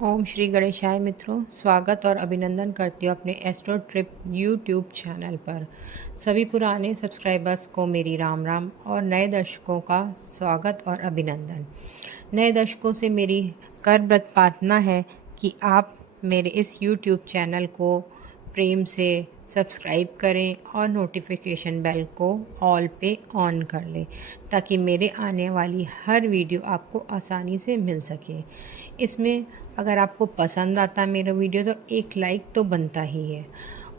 ओम श्री गणेशाय मित्रों, स्वागत और अभिनंदन करती हूँ अपने एस्ट्रो ट्रिप यूट्यूब चैनल पर। सभी पुराने सब्सक्राइबर्स को मेरी राम राम और नए दर्शकों का स्वागत और अभिनंदन। नए दर्शकों से मेरी करब्रत प्रार्थना है कि आप मेरे इस यूट्यूब चैनल को प्रेम से सब्सक्राइब करें और नोटिफिकेशन बेल को ऑल पे ऑन कर लें ताकि मेरे आने वाली हर वीडियो आपको आसानी से मिल सके। इसमें अगर आपको पसंद आता है मेरा वीडियो तो एक लाइक तो बनता ही है,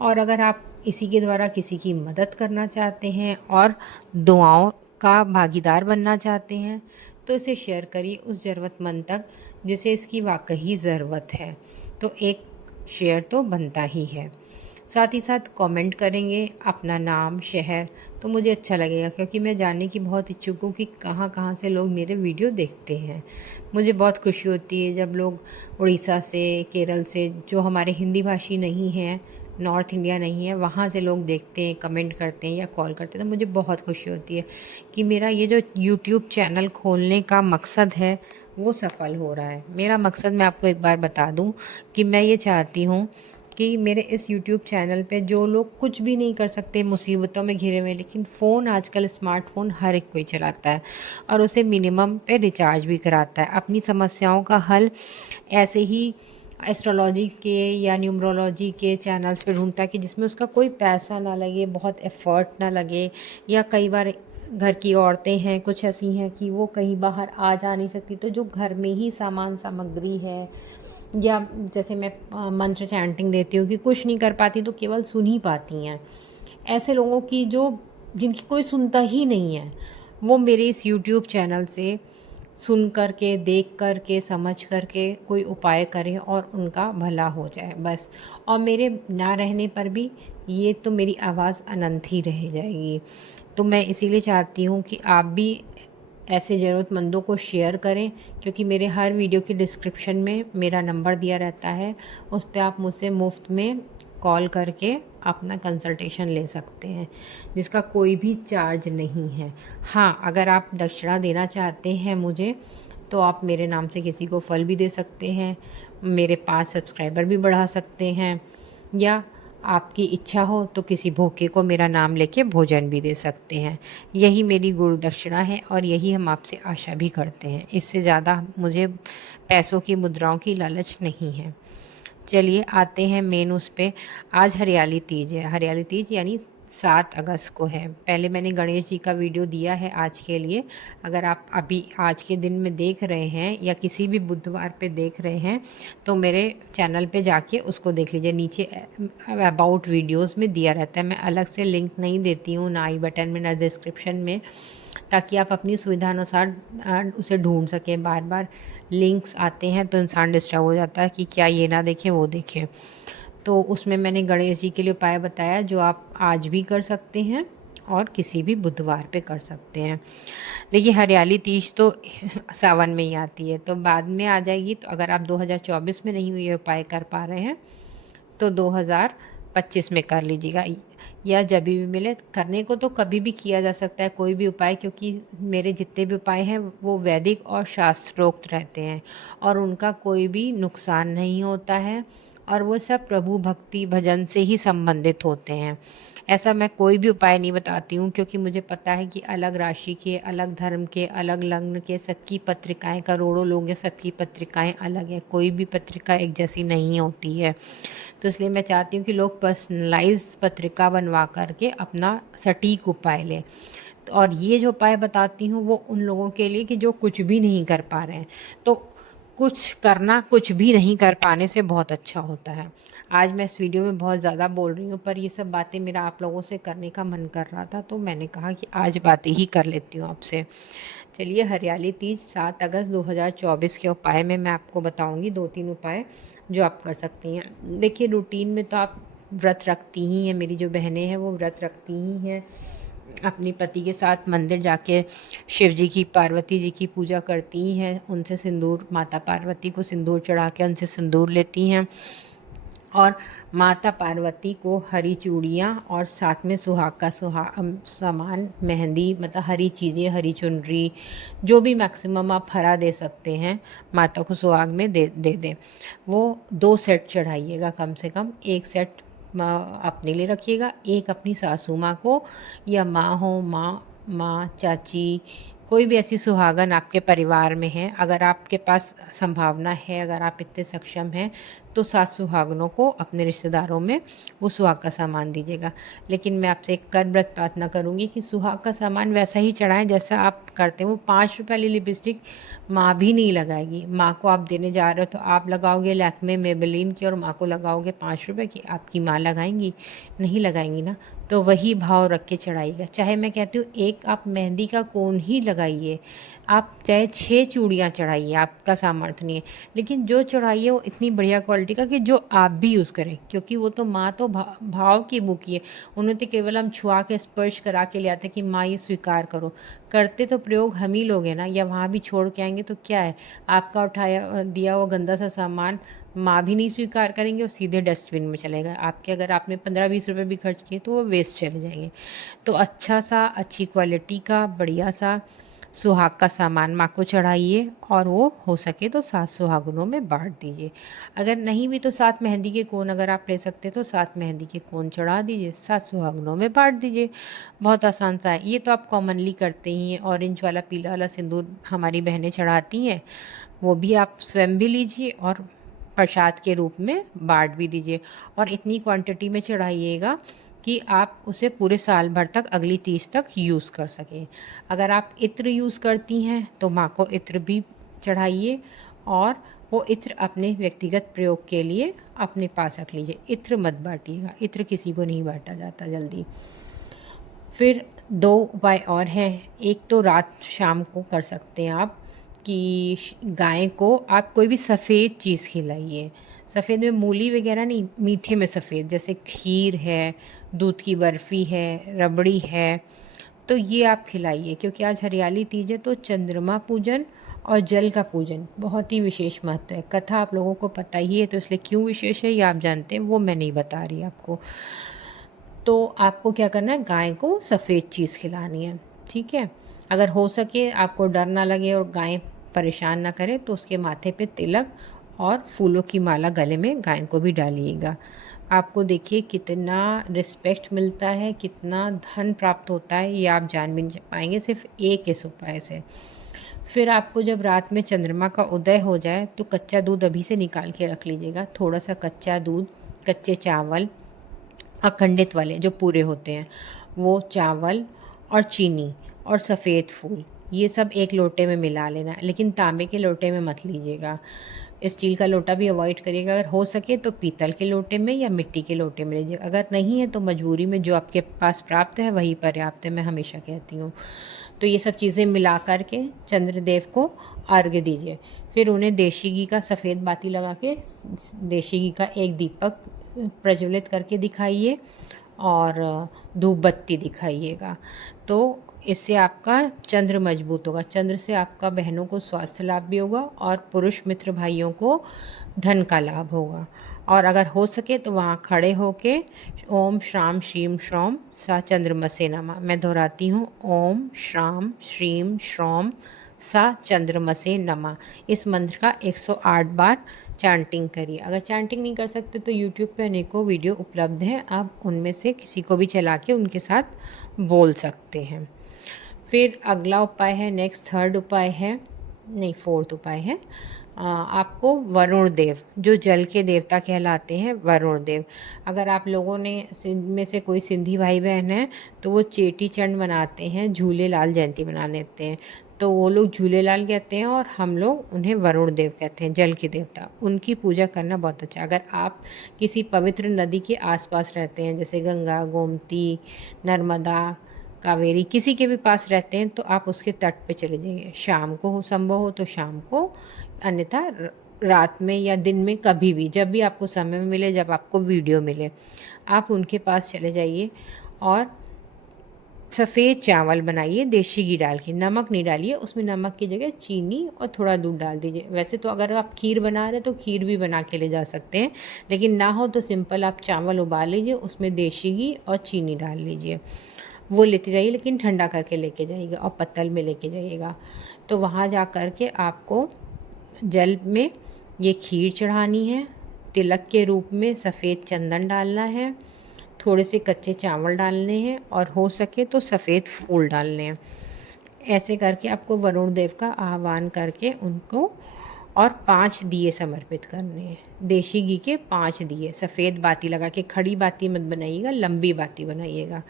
और अगर आप इसी के द्वारा किसी की मदद करना चाहते हैं और दुआओं का भागीदार बनना चाहते हैं तो इसे शेयर करिए उस ज़रूरतमंद तक जिसे इसकी वाकई ज़रूरत है। तो एक शेयर तो बनता ही है। साथ ही साथ कमेंट करेंगे अपना नाम, शहर, तो मुझे अच्छा लगेगा, क्योंकि मैं जानने की बहुत इच्छुक हूँ कि कहाँ कहाँ से लोग मेरे वीडियो देखते हैं। मुझे बहुत खुशी होती है जब लोग उड़ीसा से, केरल से, जो हमारे हिंदी भाषी नहीं हैं, नॉर्थ इंडिया नहीं है, वहाँ से लोग देखते हैं, कमेंट करते हैं या कॉल करते हैं। तो मुझे बहुत खुशी होती है कि मेरा ये जो यूट्यूब चैनल खोलने का मकसद है वो सफल हो रहा है। मेरा मकसद मैं आपको एक बार बता दूं कि मैं ये चाहती हूँ कि मेरे इस यूट्यूब चैनल पे जो लोग कुछ भी नहीं कर सकते, मुसीबतों में घिरे हुए, लेकिन फ़ोन, आजकल स्मार्टफ़ोन हर एक कोई चलाता है और उसे मिनिमम पे रिचार्ज भी कराता है, अपनी समस्याओं का हल ऐसे ही एस्ट्रोलॉजी के या न्यूमरोलॉजी के चैनल्स पे ढूंढता है कि जिसमें उसका कोई पैसा ना लगे, बहुत एफर्ट ना लगे। या कई बार घर की औरतें हैं, कुछ ऐसी हैं कि वो कहीं बाहर आ जा नहीं सकती, तो जो घर में ही सामान सामग्री है, या जैसे मैं मंत्र चैंटिंग देती हूँ कि कुछ नहीं कर पाती तो केवल सुन ही पाती हैं, ऐसे लोगों की जो जिनकी कोई सुनता ही नहीं है, वो मेरे इस यूट्यूब चैनल से सुन कर के, देख कर के, समझ कर के कोई उपाय करें और उनका भला हो जाए बस। और मेरे ना रहने पर भी ये तो मेरी आवाज़ अनंत ही रह जाएगी। तो मैं इसीलिए चाहती हूँ कि आप भी ऐसे ज़रूरतमंदों को शेयर करें, क्योंकि मेरे हर वीडियो की डिस्क्रिप्शन में मेरा नंबर दिया रहता है, उस पर आप मुझसे मुफ्त में कॉल करके अपना कंसल्टेशन ले सकते हैं, जिसका कोई भी चार्ज नहीं है। हाँ, अगर आप दक्षिणा देना चाहते हैं मुझे, तो आप मेरे नाम से किसी को फल भी दे सकते हैं, मेरे 5 सब्सक्राइबर भी बढ़ा सकते हैं, या आपकी इच्छा हो तो किसी भूखे को मेरा नाम लेके भोजन भी दे सकते हैं। यही मेरी गुरु दक्षिणा है और यही हम आपसे आशा भी करते हैं। इससे ज़्यादा मुझे पैसों की, मुद्राओं की लालच नहीं है। चलिए आते हैं मेन उस पे। आज हरियाली तीज है। हरियाली तीज यानी 7 अगस्त को है। पहले मैंने गणेश जी का वीडियो दिया है आज के लिए। अगर आप अभी आज के दिन में देख रहे हैं या किसी भी बुधवार पे देख रहे हैं तो मेरे चैनल पे जाके उसको देख लीजिए। नीचे अबाउट वीडियोस में दिया रहता है। मैं अलग से लिंक नहीं देती हूँ, ना आई बटन में ना डिस्क्रिप्शन में, ताकि आप अपनी सुविधानुसार उसे ढूंढ सकें। बार बार लिंक्स आते हैं तो इंसान डिस्टर्ब हो जाता है कि क्या ये ना देखें वो देखें। तो उसमें मैंने गणेश जी के लिए उपाय बताया जो आप आज भी कर सकते हैं और किसी भी बुधवार पे कर सकते हैं। देखिए, हरियाली तीज तो सावन में ही आती है, तो बाद में आ जाएगी। तो अगर आप 2024 में नहीं ये उपाय कर पा रहे हैं तो 2025 में कर लीजिएगा, या जब भी मिले। करने को तो कभी भी किया जा सकता है कोई भी उपाय, क्योंकि मेरे जितने भी उपाय हैं वो वैदिक और शास्त्रोक्त रहते हैं और उनका कोई भी नुकसान नहीं होता है, और वो सब प्रभु भक्ति भजन से ही संबंधित होते हैं। ऐसा मैं कोई भी उपाय नहीं बताती हूँ, क्योंकि मुझे पता है कि अलग राशि के, अलग धर्म के, अलग लग्न के सबकी पत्रिकाएं, करोड़ों लोग हैं, सबकी पत्रिकाएं अलग है। कोई भी पत्रिका एक जैसी नहीं होती है। तो इसलिए मैं चाहती हूँ कि लोग पर्सनलाइज पत्रिका बनवा करके अपना सटीक उपाय लें। और ये जो उपाय बताती हूँ वो उन लोगों के लिए कि जो कुछ भी नहीं कर पा रहे हैं। तो कुछ करना, कुछ भी नहीं कर पाने से बहुत अच्छा होता है। आज मैं इस वीडियो में बहुत ज़्यादा बोल रही हूँ, पर ये सब बातें मेरा आप लोगों से करने का मन कर रहा था, तो मैंने कहा कि आज बातें ही कर लेती हूँ आपसे। चलिए, हरियाली तीज 7 अगस्त 2024 के उपाय में मैं आपको बताऊंगी 2-3 उपाय जो आप कर सकती हैं। देखिए, रूटीन में तो आप व्रत रखती ही हैं, मेरी जो बहनें हैं वो व्रत रखती ही हैं, अपने पति के साथ मंदिर जाके शिव जी की, पार्वती जी की पूजा करती हैं, उनसे सिंदूर, माता पार्वती को सिंदूर चढ़ा के उनसे सिंदूर लेती हैं और माता पार्वती को हरी चूड़ियाँ और साथ में सुहाग का सामान, मेहंदी, मतलब हरी चीज़ें, हरी चुनरी, जो भी मैक्सिमम आप हरा दे सकते हैं माता को सुहाग में दे दें। वो 2 सेट चढ़ाइएगा कम से कम। 1 सेट अपने लिए रखिएगा, एक अपनी सासू माँ को, या माँ हो, माँ, चाची, कोई भी ऐसी सुहागन आपके परिवार में है, अगर आपके पास संभावना है, अगर आप इतने सक्षम हैं, तो 7 सुहागनों को अपने रिश्तेदारों में वो सुहाग का सामान दीजिएगा। लेकिन मैं आपसे एक कर्मव्रत प्रार्थना करूँगी कि सुहाग का सामान वैसा ही चढ़ाएं जैसा आप करते हैं। वो 5 रुपये वाली लिपस्टिक माँ भी नहीं लगाएगी। माँ को आप देने जा रहे हो तो आप लगाओगे लैक्मे, मेबेलिन की, और माँ को लगाओगे 5 रुपये की, आपकी माँ लगाएंगी? नहीं लगाएंगी ना। तो वही भाव रख के चढ़ाइएगा। चाहे मैं कहती हूँ एक आप मेहंदी का कोन ही लगाइए, आप चाहे 6 चूड़ियाँ चढ़ाइए, आपका सामर्थ्य नहीं है, लेकिन जो चढ़ाइए वो इतनी बढ़िया क्वालिटी का कि जो आप भी यूज़ करें, क्योंकि वो तो माँ तो भाव की भूखी है। उन्हें तो केवल हम छुआ के स्पर्श करा के ले आते कि माँ ये स्वीकार करो, करते तो प्रयोग हम ही लोग हैं ना, या वहाँ भी छोड़ के आएंगे तो क्या है, आपका उठाया दिया वो गंदा सा सामान माँ भी नहीं स्वीकार करेंगे और सीधे डस्टबिन में चलेगा आपके। अगर आपने 15-20 रुपये भी खर्च किए तो वो वेस्ट चले जाएंगे। तो अच्छा सा, अच्छी क्वालिटी का, बढ़िया सा सुहाग का सामान माँ को चढ़ाइए, और वो हो सके तो 7 सुहागनों में बांट दीजिए। अगर नहीं भी तो 7 मेहंदी के कोन अगर आप ले सकते तो 7 मेहंदी के कोन चढ़ा दीजिए, 7 सुहागनों में बांट दीजिए। बहुत आसान सा है। ये तो आप कॉमनली करते ही हैं। ऑरेंज वाला, पीला वाला सिंदूर हमारी बहनें चढ़ाती हैं, वो भी आप स्वयं भी लीजिए और प्रसाद के रूप में बांट भी दीजिए। और इतनी क्वांटिटी में चढ़ाइएगा कि आप उसे पूरे साल भर तक, अगली 30 तक यूज़ कर सकें। अगर आप इत्र यूज़ करती हैं तो माँ को इत्र भी चढ़ाइए, और वो इत्र अपने व्यक्तिगत प्रयोग के लिए अपने पास रख लीजिए। इत्र मत बांटिएगा, इत्र किसी को नहीं बांटा जाता जल्दी। फिर 2 उपाय और हैं। एक तो रात शाम को कर सकते हैं आप कि गाय को आप कोई भी सफ़ेद चीज़ खिलाइए। सफ़ेद में मूली वगैरह नहीं, मीठे में सफ़ेद, जैसे खीर है, दूध की बर्फ़ी है, रबड़ी है, तो ये आप खिलाइए। क्योंकि आज हरियाली तीज है, तो चंद्रमा पूजन और जल का पूजन बहुत ही विशेष महत्व है। कथा आप लोगों को पता ही है, तो इसलिए क्यों विशेष है ये आप जानते हैं, वो मैं नहीं बता रही आपको। तो आपको क्या करना है, गाय को सफ़ेद चीज़ खिलानी है, ठीक है। अगर हो सके, आपको डर ना लगे और गाय परेशान ना करे, तो उसके माथे पे तिलक और फूलों की माला गले में गाय को भी डालिएगा। आपको देखिए कितना रिस्पेक्ट मिलता है, कितना धन प्राप्त होता है, ये आप जान भी नहीं पाएंगे सिर्फ एक इस उपाय से। फिर आपको जब रात में चंद्रमा का उदय हो जाए तो कच्चा दूध अभी से निकाल के रख लीजिएगा। थोड़ा सा कच्चा दूध, कच्चे चावल, अखंडित वाले जो पूरे होते हैं, वो चावल और चीनी और सफ़ेद फूल, ये सब एक लोटे में मिला लेना। लेकिन तांबे के लोटे में मत लीजिएगा, स्टील का लोटा भी अवॉइड करिएगा। अगर हो सके तो पीतल के लोटे में या मिट्टी के लोटे में लीजिए। अगर नहीं है तो मजबूरी में जो आपके पास प्राप्त है वही पर्याप्त है, मैं हमेशा कहती हूँ। तो ये सब चीज़ें मिला कर के चंद्रदेव को अर्घ्य दीजिए। फिर उन्हें देशी घी का, सफ़ेद बाती लगा के देशी घी का एक दीपक प्रज्वलित करके दिखाइए, और धूप बत्ती दिखाइएगा। तो इससे आपका चंद्र मजबूत होगा। चंद्र से आपका बहनों को स्वास्थ्य लाभ भी होगा, और पुरुष मित्र भाइयों को धन का लाभ होगा। और अगर हो सके तो वहाँ खड़े होके ओम श्राम श्रीम श्रौम सा चंद्रमसे नमः, मैं दोहराती हूँ, ओम श्राम श्रीम श्रौम सा चंद्रमसे नमः, इस मंत्र का 108 बार चैंटिंग करिए। अगर चैंटिंग नहीं कर सकते तो यूट्यूब पे अनेकों वीडियो उपलब्ध हैं, आप उनमें से किसी को भी चला के उनके साथ बोल सकते हैं। फिर अगला उपाय है, नेक्स्ट थर्ड उपाय है, नहीं फोर्थ उपाय है, आपको वरुण देव, जो जल के देवता कहलाते हैं, वरुण देव। अगर आप लोगों ने में से कोई सिंधी भाई बहन है तो वो चेटी चंड मनाते हैं, झूलेलाल जयंती मना लेते हैं, तो वो लोग झूलेलाल कहते हैं और हम लोग उन्हें वरुण देव कहते हैं, जल के देवता। उनकी पूजा करना बहुत अच्छा। अगर आप किसी पवित्र नदी के आसपास रहते हैं, जैसे गंगा, गोमती, नर्मदा, कावेरी, किसी के भी पास रहते हैं, तो आप उसके तट पे चले जाइए। शाम को हो, संभव हो तो शाम को, अन्यथा रात में या दिन में, कभी भी जब भी आपको समय मिले, जब आपको वीडियो मिले, आप उनके पास चले जाइए और सफ़ेद चावल बनाइए देसी घी डाल के, नमक नहीं डालिए उसमें, नमक की जगह चीनी और थोड़ा दूध डाल दीजिए। वैसे तो अगर आप खीर बना रहे हैं तो खीर भी बना के ले जा सकते हैं, लेकिन ना हो तो सिंपल आप चावल उबाल लीजिए, उसमें देसी घी और चीनी डाल लीजिए, वो लेते जाइए, लेकिन ठंडा करके लेके जाइएगा और पत्तल में लेके जाइएगा। तो वहाँ जा कर के आपको जल में ये खीर चढ़ानी है, तिलक के रूप में सफ़ेद चंदन डालना है, थोड़े से कच्चे चावल डालने हैं और हो सके तो सफ़ेद फूल डालने हैं। ऐसे करके आपको वरुण देव का आह्वान करके उनको और 5 दिए समर्पित करने हैं, देसी घी के 5 दिए, सफ़ेद बाती लगा के, खड़ी बाती मत बनाइएगा, लंबी बाती बनाइएगा।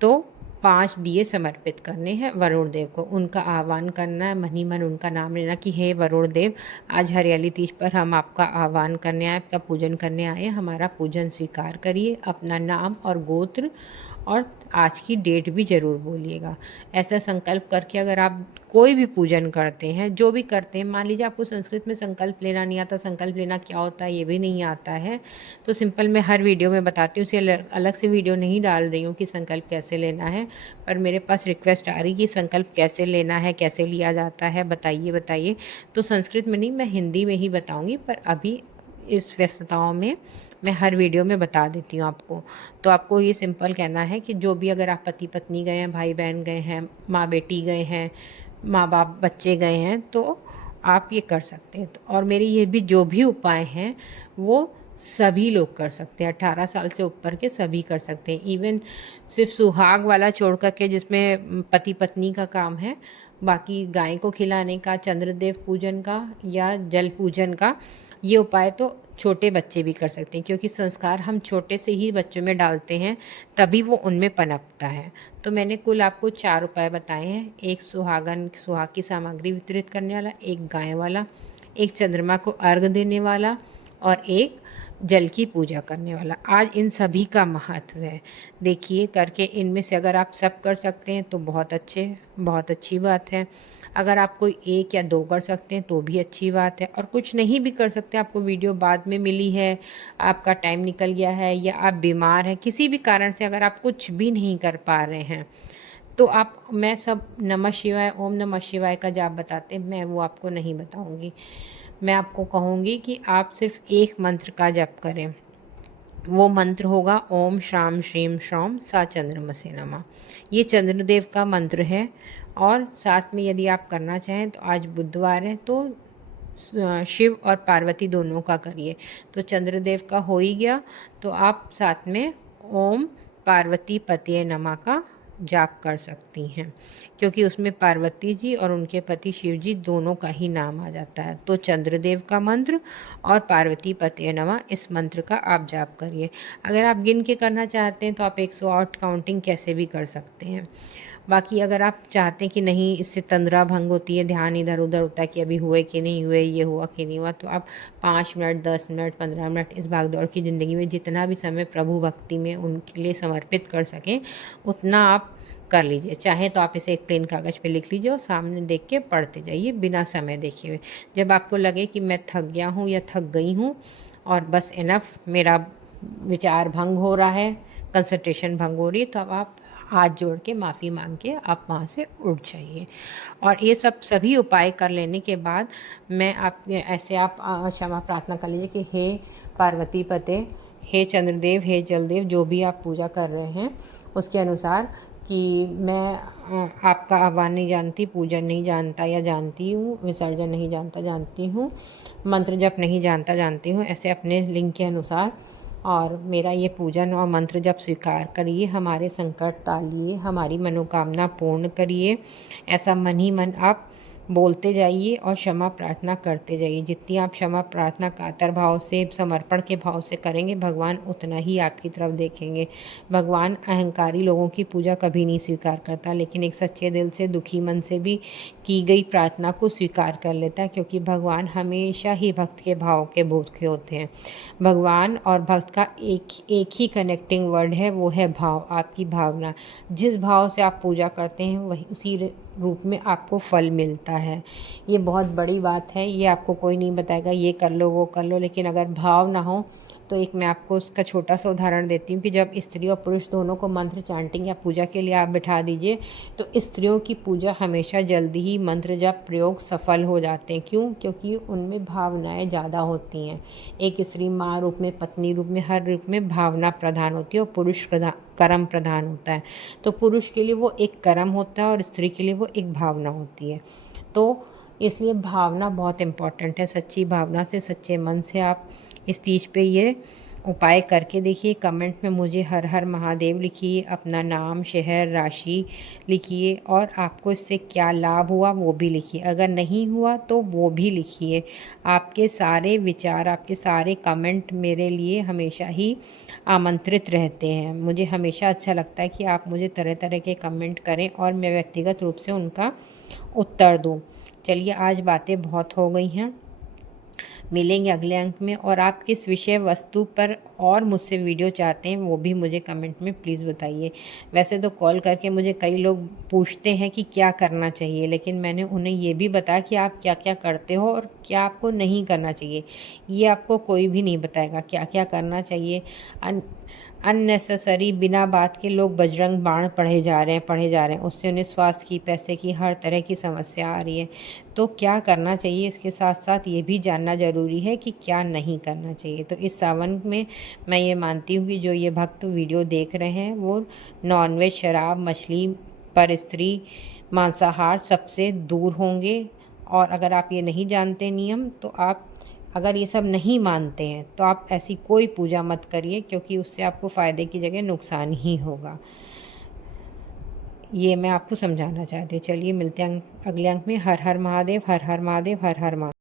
तो 5 दिए समर्पित करने हैं वरुण देव को, उनका आह्वान करना है, मन ही मन उनका नाम लेना कि हे वरुण देव, आज हरियाली तीज पर हम आपका आह्वान करने आए, आपका पूजन करने आए, हमारा पूजन स्वीकार करिए, अपना नाम और गोत्र और आज की डेट भी ज़रूर बोलिएगा। ऐसा संकल्प करके अगर आप कोई भी पूजन करते हैं, जो भी करते हैं, मान लीजिए आपको संस्कृत में संकल्प लेना नहीं आता, संकल्प लेना क्या होता है ये भी नहीं आता है, तो सिंपल मैं हर वीडियो में बताती हूँ, इसे अलग से वीडियो नहीं डाल रही हूँ कि संकल्प कैसे लेना है, पर मेरे पास रिक्वेस्ट आ रही कि संकल्प कैसे लेना है, कैसे लिया जाता है, बताइए बताइए। तो संस्कृत में नहीं, मैं हिंदी में ही बताऊँगी, पर अभी इस व्यस्तताओं में मैं हर वीडियो में बता देती हूँ आपको। तो आपको ये सिंपल कहना है कि जो भी, अगर आप पति पत्नी गए हैं, भाई बहन गए हैं, माँ बेटी गए हैं, माँ बाप बच्चे गए हैं, तो आप ये कर सकते हैं। तो और मेरे ये भी जो भी उपाय हैं वो सभी लोग कर सकते हैं, 18 साल से ऊपर के सभी कर सकते हैं। इवन सिर्फ सुहाग वाला छोड़ कर के जिसमें पति पत्नी का काम है, बाकी गाय को खिलाने का, चंद्रदेव पूजन का या जल पूजन का, ये उपाय तो छोटे बच्चे भी कर सकते हैं, क्योंकि संस्कार हम छोटे से ही बच्चों में डालते हैं, तभी वो उनमें पनपता है। तो मैंने कुल आपको 4 उपाय बताए हैं, एक सुहाग की सामग्री वितरित करने वाला, एक गाय वाला, एक चंद्रमा को अर्घ देने वाला और एक जल की पूजा करने वाला। आज इन सभी का महत्व है, देखिए करके, इनमें से अगर आप सब कर सकते हैं तो बहुत अच्छी बात है। अगर आप कोई 1 या 2 कर सकते हैं तो भी अच्छी बात है, और कुछ नहीं भी कर सकते, आपको वीडियो बाद में मिली है, आपका टाइम निकल गया है या आप बीमार हैं, किसी भी कारण से अगर आप कुछ भी नहीं कर पा रहे हैं, तो आप, मैं सब नमः शिवाय, ओम नमः शिवाय का जाप बताते हैं, मैं वो आपको नहीं बताऊंगी। मैं आपको कहूँगी कि आप सिर्फ एक मंत्र का जप करें, वो मंत्र होगा ओम श्राम श्रीम श्रौम सा चंद्रमसे नमः। ये चंद्रदेव का मंत्र है। और साथ में यदि आप करना चाहें तो आज बुधवार है, तो शिव और पार्वती दोनों का करिए। तो चंद्रदेव का हो ही गया, तो आप साथ में ओम पार्वती पतये नमः का जाप कर सकती हैं, क्योंकि उसमें पार्वती जी और उनके पति शिव जी दोनों का ही नाम आ जाता है। तो चंद्रदेव का मंत्र और पार्वती पतये नमः, इस मंत्र का आप जाप करिए। अगर आप गिन के करना चाहते हैं तो आप 108 काउंटिंग कैसे भी कर सकते हैं। बाकी अगर आप चाहते हैं कि नहीं, इससे तंद्रा भंग होती है, ध्यान इधर उधर होता है कि अभी हुए कि नहीं हुए, ये हुआ कि नहीं हुआ, तो आप 5 मिनट, 10 मिनट, 15 मिनट इस भागदौड़ की ज़िंदगी में जितना भी समय प्रभु भक्ति में उनके लिए समर्पित कर सकें उतना आप कर लीजिए। चाहे तो आप इसे एक प्लेन कागज़ पे लिख लीजिए और सामने देख के पढ़ते जाइए बिना समय देखे हुए। जब आपको लगे कि मैं थक गया हूँ या थक गई हूँ और बस इनफ, मेरा विचार भंग हो रहा है, कंसंट्रेशन भंग हो रही है, तो अब आप हाथ जोड़ के माफ़ी मांग के आप वहाँ से उठ जाइए। और ये सभी उपाय कर लेने के बाद मैं आप ऐसे आप क्षमा प्रार्थना कर लीजिए कि हे पार्वती पते, हे चंद्रदेव, हे जलदेव, जो भी आप पूजा कर रहे हैं उसके अनुसार, कि मैं आपका आह्वान नहीं जानती, पूजन नहीं जानता या जानती हूँ, विसर्जन नहीं जानता जानती हूँ, मंत्र जप नहीं जानता जानती हूँ, ऐसे अपने लिंग के अनुसार, और मेरा ये पूजन और मंत्र जप स्वीकार करिए, हमारे संकट टालिए, हमारी मनोकामना पूर्ण करिए। ऐसा मन ही मन आप बोलते जाइए और क्षमा प्रार्थना करते जाइए। जितनी आप क्षमा प्रार्थना कातर भाव से, समर्पण के भाव से करेंगे, भगवान उतना ही आपकी तरफ देखेंगे। भगवान अहंकारी लोगों की पूजा कभी नहीं स्वीकार करता, लेकिन एक सच्चे दिल से, दुखी मन से भी की गई प्रार्थना को स्वीकार कर लेता है, क्योंकि भगवान हमेशा ही भक्त के भाव के भूखे होते हैं। भगवान और भक्त का एक ही कनेक्टिंग वर्ड है, वो है भाव, आपकी भावना। जिस भाव से आप पूजा करते हैं वही उसी रूप में आपको फल मिलता है। ये बहुत बड़ी बात है, ये आपको कोई नहीं बताएगा ये कर लो वो कर लो, लेकिन अगर भाव ना हो तो एक मैं आपको उसका छोटा सा उदाहरण देती हूँ कि जब स्त्री और पुरुष दोनों को मंत्र चैंटिंग या पूजा के लिए आप बिठा दीजिए तो स्त्रियों की पूजा हमेशा जल्दी ही मंत्र जप प्रयोग सफल हो जाते हैं। क्यों? क्योंकि उनमें भावनाएं ज़्यादा होती हैं। एक स्त्री माँ रूप में, पत्नी रूप में, हर रूप में भावना प्रधान होती है और पुरुष कर्म प्रधान होता है। तो पुरुष के लिए वो एक कर्म होता है और स्त्री के लिए वो एक भावना होती है। तो इसलिए भावना बहुत इम्पॉर्टेंट है। सच्ची भावना से, सच्चे मन से आप इस तीज पे ये उपाय करके देखिए। कमेंट में मुझे हर हर महादेव लिखिए, अपना नाम, शहर, राशि लिखिए और आपको इससे क्या लाभ हुआ वो भी लिखिए। अगर नहीं हुआ तो वो भी लिखिए। आपके सारे विचार, आपके सारे कमेंट मेरे लिए हमेशा ही आमंत्रित रहते हैं। मुझे हमेशा अच्छा लगता है कि आप मुझे तरह तरह के कमेंट करें और मैं व्यक्तिगत रूप से उनका उत्तर दूँ। चलिए, आज बातें बहुत हो गई हैं। मिलेंगे अगले अंक में। और आप किस विषय वस्तु पर और मुझसे वीडियो चाहते हैं वो भी मुझे कमेंट में प्लीज़ बताइए। वैसे तो कॉल करके मुझे कई लोग पूछते हैं कि क्या करना चाहिए, लेकिन मैंने उन्हें ये भी बताया कि आप क्या क्या करते हो और क्या आपको नहीं करना चाहिए। ये आपको कोई भी नहीं बताएगा क्या क्या करना चाहिए। अननेसेसरी बिना बात के लोग बजरंग बाण पढ़े जा रहे हैं, उससे उन्हें स्वास्थ्य की, पैसे की, हर तरह की समस्या आ रही है। तो क्या करना चाहिए, इसके साथ साथ ये भी जानना ज़रूरी है कि क्या नहीं करना चाहिए। तो इस सावन में मैं ये मानती हूँ कि जो ये भक्त वीडियो देख रहे हैं वो नॉनवेज, शराब, मछली, पर स्त्री, मांसाहार सबसे दूर होंगे। और अगर आप ये नहीं जानते नियम, तो आप अगर ये सब नहीं मानते हैं तो आप ऐसी कोई पूजा मत करिए, क्योंकि उससे आपको फ़ायदे की जगह नुकसान ही होगा। ये मैं आपको समझाना चाहती हूँ। चलिए, मिलते हैं अगले अंक में। हर हर महादेव, हर हर महादेव, हर हर महादेव।